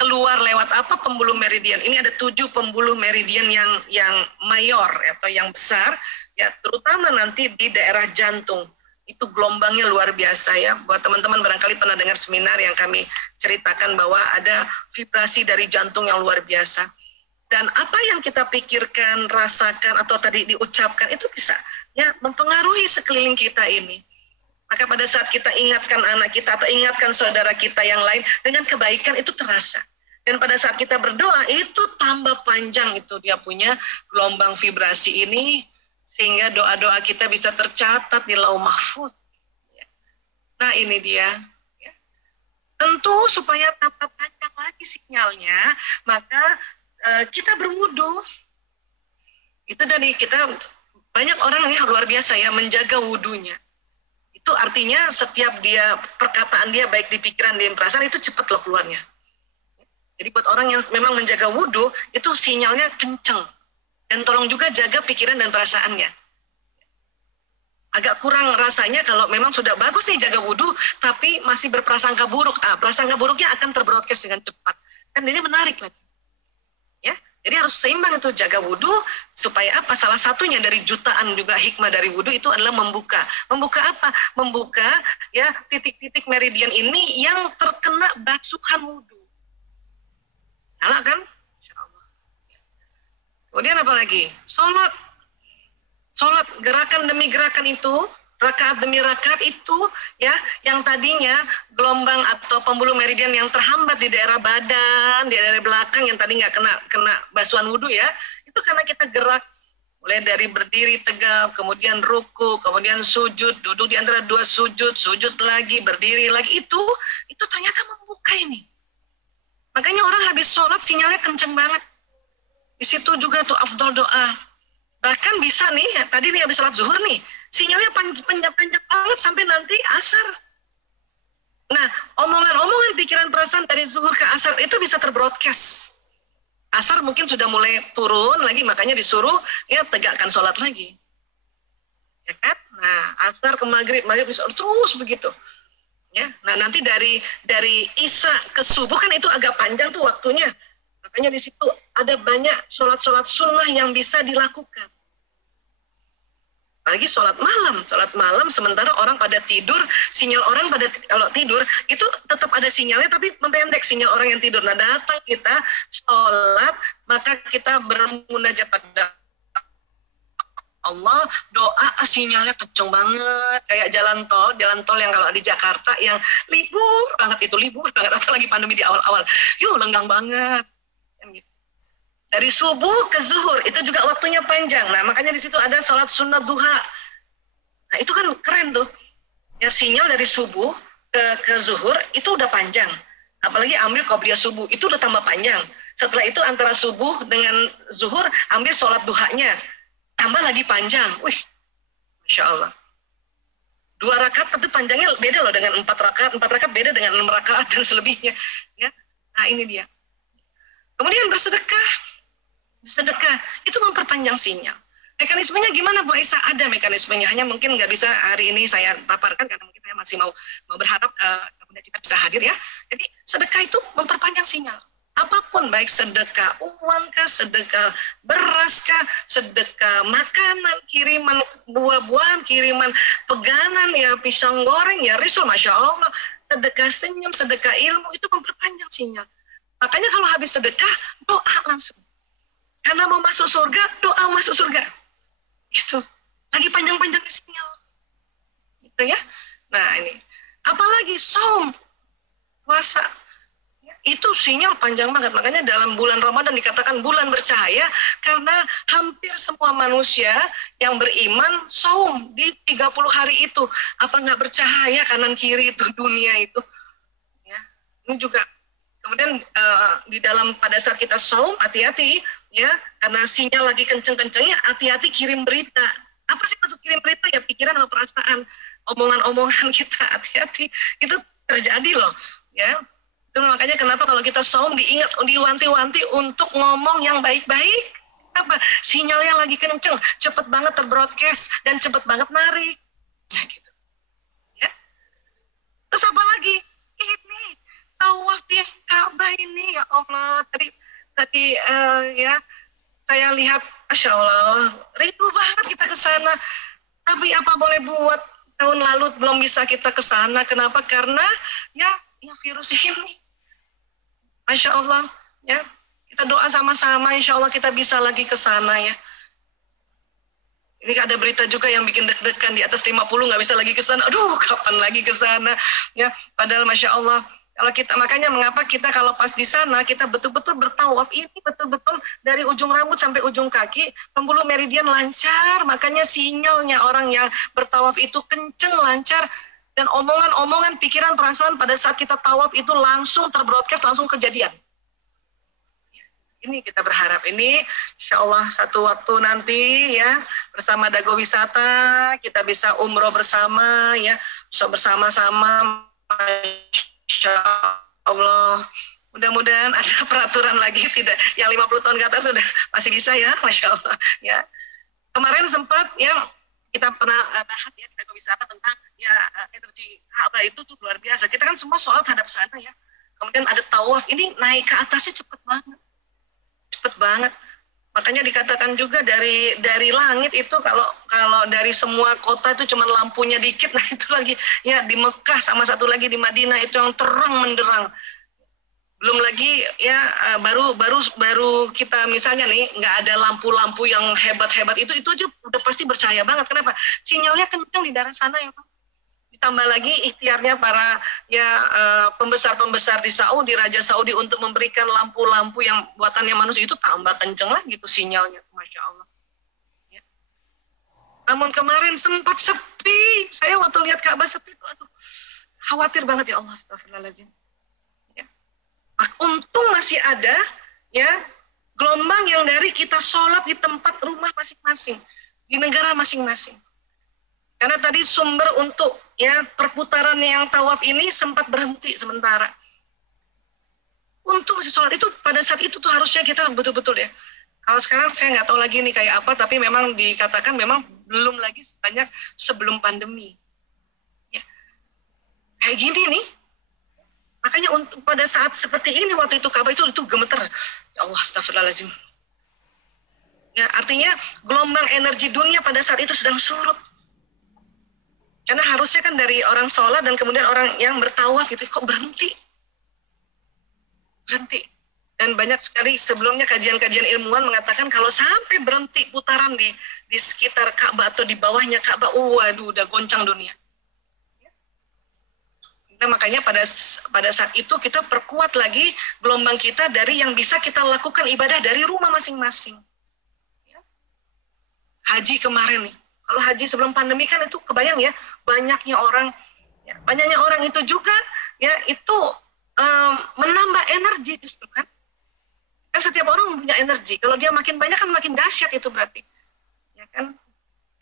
keluar lewat pembuluh meridian. Ini ada 7 pembuluh meridian yang mayor atau yang besar, ya, terutama nanti di daerah jantung. Itu gelombangnya luar biasa ya. Buat teman-teman barangkali pernah dengar seminar yang kami ceritakan bahwa ada vibrasi dari jantung yang luar biasa. Dan apa yang kita pikirkan, rasakan, atau tadi diucapkan itu bisa ya mempengaruhi sekeliling kita ini. Maka pada saat kita ingatkan anak kita atau ingatkan saudara kita yang lain dengan kebaikan, itu terasa. Dan pada saat kita berdoa itu tambah panjang itu dia punya gelombang vibrasi ini, sehingga doa-doa kita bisa tercatat di lauh mahfuz. Nah ini dia. Tentu supaya tambah panjang lagi sinyalnya, maka kita berwudu. Itu dari kita banyak orang yang luar biasa ya menjaga wudunya. Itu artinya setiap perkataan dia baik di pikiran di perasaan itu cepat loh keluarnya. Jadi buat orang yang memang menjaga wudu itu sinyalnya kenceng. Dan tolong juga jaga pikiran dan perasaannya. Agak kurang rasanya kalau memang sudah bagus nih jaga wudu tapi masih berprasangka buruk. Prasangka buruknya akan terbroadcast dengan cepat. Kan ini menarik lagi. Ya. Jadi harus seimbang itu jaga wudu supaya apa? Salah satunya dari jutaan juga hikmah dari wudu itu adalah membuka. Membuka apa? Membuka ya titik-titik meridian ini yang terkena basuhan wudu. Salah kan? Insyaallah. Kemudian apa lagi? Sholat, gerakan demi gerakan itu Rakaat demi rakaat itu ya, yang tadinya gelombang atau pembuluh meridian yang terhambat di daerah badan, di daerah belakang yang tadi nggak kena basuhan wudhu ya, itu karena kita gerak mulai dari berdiri tegap, kemudian ruku, kemudian sujud, duduk di antara dua sujud, sujud lagi, berdiri lagi, itu ternyata membuka ini. Makanya orang habis sholat sinyalnya kenceng banget. Di situ juga tuh afdol doa. Bahkan bisa nih, tadi nih habis sholat zuhur nih, sinyalnya panjang banget sampai nanti asar. Nah, omongan-omongan pikiran perasaan dari zuhur ke asar itu bisa terbroadcast. Asar mungkin sudah mulai turun lagi, makanya disuruh ya tegakkan sholat lagi. Ya kan? Nah, asar ke maghrib bisa terus begitu. Ya, nah nanti dari isya ke subuh kan itu agak panjang tuh waktunya. Makanya di situ ada banyak sholat-sholat sunnah yang bisa dilakukan. Apalagi sholat malam sementara orang pada tidur, sinyal orang pada kalau tidur itu tetap ada sinyalnya tapi mempendek sinyal orang yang tidur. Nah datang kita sholat, maka kita bermunajat pada Allah, doa sinyalnya kenceng banget kayak jalan tol yang kalau di Jakarta yang libur banget atau lagi pandemi di awal-awal, lenggang banget. Dari subuh ke zuhur itu juga waktunya panjang. Nah makanya di situ ada sholat sunnah duha. Nah itu kan keren tuh. Ya sinyal dari subuh ke zuhur itu udah panjang. Apalagi ambil qobliyah subuh itu udah tambah panjang. Setelah itu antara subuh dengan zuhur ambil sholat duhanya, tambah lagi panjang. Wih, masya Allah. 2 rakaat tapi panjangnya beda loh dengan 4 rakaat. 4 rakaat beda dengan 6 rakaat dan selebihnya. Ya, nah ini dia. Kemudian bersedekah itu memperpanjang sinyal. Mekanismenya gimana Bu Aisyah? Ada mekanismenya, hanya mungkin nggak bisa hari ini saya paparkan karena mungkin saya masih mau berharap kemudian kita bisa hadir ya. Jadi sedekah itu memperpanjang sinyal. Apapun, baik sedekah uang kah, sedekah beras kah, sedekah makanan, kiriman buah-buahan, kiriman peganan ya, pisang goreng ya, risol, masya Allah, sedekah senyum, sedekah ilmu itu memperpanjang sinyal. Makanya kalau habis sedekah doa langsung. Karena mau masuk surga, doa masuk surga. Gitu. Lagi panjang-panjangnya sinyal. Gitu ya. Nah ini. Apalagi saum, puasa. Itu sinyal panjang banget. Makanya dalam bulan Ramadan dikatakan bulan bercahaya karena hampir semua manusia yang beriman saum di 30 hari itu. Apa nggak bercahaya kanan kiri itu dunia itu? Ya. Ini juga. Kemudian di dalam pada saat kita saum hati-hati ya, karena sinyal lagi kenceng-kencengnya, hati-hati kirim berita. Apa sih maksud kirim berita? Ya pikiran sama perasaan, omongan-omongan kita, hati-hati. Itu terjadi loh ya. Itu makanya kenapa kalau kita saum diingat, diwanti-wanti untuk ngomong yang baik-baik. Apa? Sinyalnya lagi kenceng, cepet banget terbroadcast dan cepet banget narik. Nah gitu. Ya. Terus apa lagi? Ini tawaf di Ka'bah ini, ya Allah. Tadi ya saya lihat, masya Allah, rindu banget kita ke sana. Tapi apa boleh buat, tahun lalu belum bisa kita ke sana. Kenapa? Karena ya virus ini. Masya Allah, ya kita doa sama-sama, insya Allah kita bisa lagi ke sana ya. Ini ada berita juga yang bikin deg-degan, di atas 50 nggak bisa lagi ke sana. Aduh, kapan lagi ke sana? Ya, padahal masya Allah. Kalau kita, makanya mengapa kita kalau pas di sana kita betul-betul bertawaf, ini betul-betul dari ujung rambut sampai ujung kaki pembuluh meridian lancar, makanya sinyalnya orang yang bertawaf itu kenceng, lancar, dan omongan-omongan, pikiran, perasaan pada saat kita tawaf itu langsung terbroadcast, langsung kejadian. Ini kita berharap ini insya Allah satu waktu nanti ya bersama Dago Wisata kita bisa umroh bersama ya, so bersama-sama. Insya Allah, mudah-mudahan ada peraturan lagi, tidak yang 50 tahun ke atas sudah masih bisa ya, masya Allah ya. Kemarin sempat ya kita pernah bahas ya kita wisata tentang ya energi Ka'bah itu tuh luar biasa. Kita kan semua sholat hadap sana ya. Kemudian ada tawaf, ini naik ke atasnya cepet banget. Makanya dikatakan juga dari langit itu kalau dari semua kota itu cuma lampunya dikit, nah itu lagi ya di Mekah sama satu lagi di Madinah itu yang terang menderang. Belum lagi ya baru kita misalnya nih nggak ada lampu-lampu yang hebat-hebat itu aja udah pasti bercahaya banget. Kenapa? Sinyalnya kencang di daerah sana ya Pak. Ditambah lagi ikhtiarnya para ya pembesar-pembesar di Saudi, Raja Saudi untuk memberikan lampu-lampu yang buatannya manusia itu tambah kencang lah gitu sinyalnya, Masya Allah. Ya. Namun kemarin sempat sepi. Saya waktu lihat Ka'bah sepi itu, aduh, khawatir banget ya Allah, astagfirullahaladzim. Untung masih ada ya gelombang yang dari kita sholat di tempat rumah masing-masing, di negara masing-masing. Karena tadi sumber untuk ya perputaran yang tawaf ini sempat berhenti sementara. Untung masih sholat itu pada saat itu tuh harusnya kita betul-betul ya. Kalau sekarang saya nggak tahu lagi nih kayak apa, tapi memang dikatakan memang belum lagi sebanyak sebelum pandemi. Ya. Kayak gini nih. Makanya untuk pada saat seperti ini waktu itu Ka'bah itu gemeter. Ya Allah, astagfirullahaladzim. Ya, artinya gelombang energi dunia pada saat itu sedang surut. Karena harusnya kan dari orang sholat dan kemudian orang yang bertawaf gitu, kok berhenti? Berhenti. Dan banyak sekali sebelumnya kajian-kajian ilmuwan mengatakan kalau sampai berhenti putaran di sekitar Ka'bah atau di bawahnya Ka'bah, waduh udah goncang dunia. Nah, makanya pada saat itu kita perkuat lagi gelombang kita dari yang bisa kita lakukan ibadah dari rumah masing-masing. Ya. Haji kemarin nih, kalau haji sebelum pandemi kan itu kebayang ya, banyaknya orang itu juga ya itu menambah energi justru kan. Kan setiap orang punya energi, kalau dia makin banyak kan makin dahsyat itu berarti. Ya kan?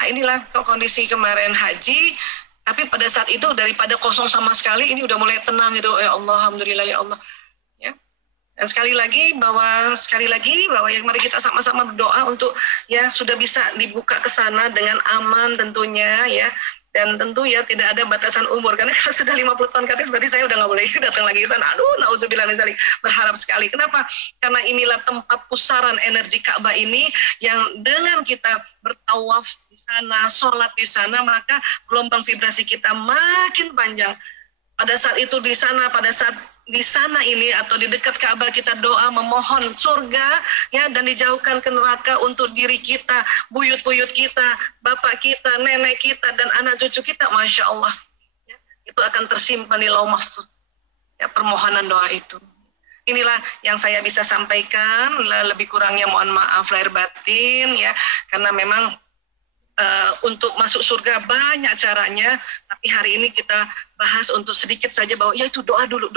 Nah, inilah kondisi kemarin haji. Tapi pada saat itu daripada kosong sama sekali, ini udah mulai tenang gitu. Ya Allah, alhamdulillah ya Allah. Ya. Dan sekali lagi bahwa ya mari kita sama-sama berdoa untuk ya sudah bisa dibuka ke sana dengan aman tentunya ya. Dan tentu ya tidak ada batasan umur, karena kalau sudah 50 tahun ke atas berarti saya udah nggak boleh datang lagi ke sana. Aduh, nauzubillah min dzalik. Berharap sekali. Kenapa? Karena inilah tempat pusaran energi Ka'bah ini yang dengan kita bertawaf di sana, sholat di sana, maka gelombang vibrasi kita makin panjang. Pada saat itu di sana, di sana ini atau di dekat Ka'bah kita doa memohon surga ya, dan dijauhkan ke neraka untuk diri kita, buyut-buyut kita, bapak kita, nenek kita dan anak cucu kita. Masya Allah ya, itu akan tersimpan di lauh mahfuz ya, permohonan doa itu. Inilah yang saya bisa sampaikan, lebih kurangnya mohon maaf lahir batin ya, karena memang untuk masuk surga banyak caranya, tapi hari ini kita bahas untuk sedikit saja bahwa ya itu doa dulu.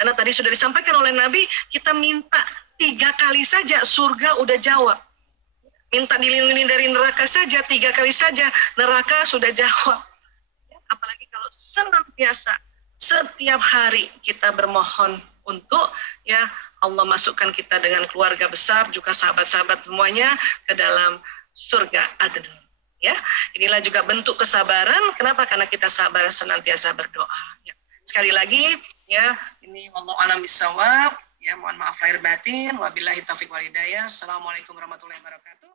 Karena tadi sudah disampaikan oleh Nabi, kita minta 3 kali saja surga udah jawab. Minta dilindungi dari neraka saja 3 kali saja neraka sudah jawab. Apalagi kalau senantiasa setiap hari kita bermohon untuk ya Allah masukkan kita dengan keluarga besar juga sahabat-sahabat semuanya ke dalam surga Aden. Ya, inilah juga bentuk kesabaran. Kenapa? Karena kita sabar senantiasa berdoa. Ya. Sekali lagi, ya ini wallahu a'lam bishawab. Ya, mohon maaf lahir batin. Wabillahi taufiq wal hidayah. Assalamualaikum warahmatullahi wabarakatuh.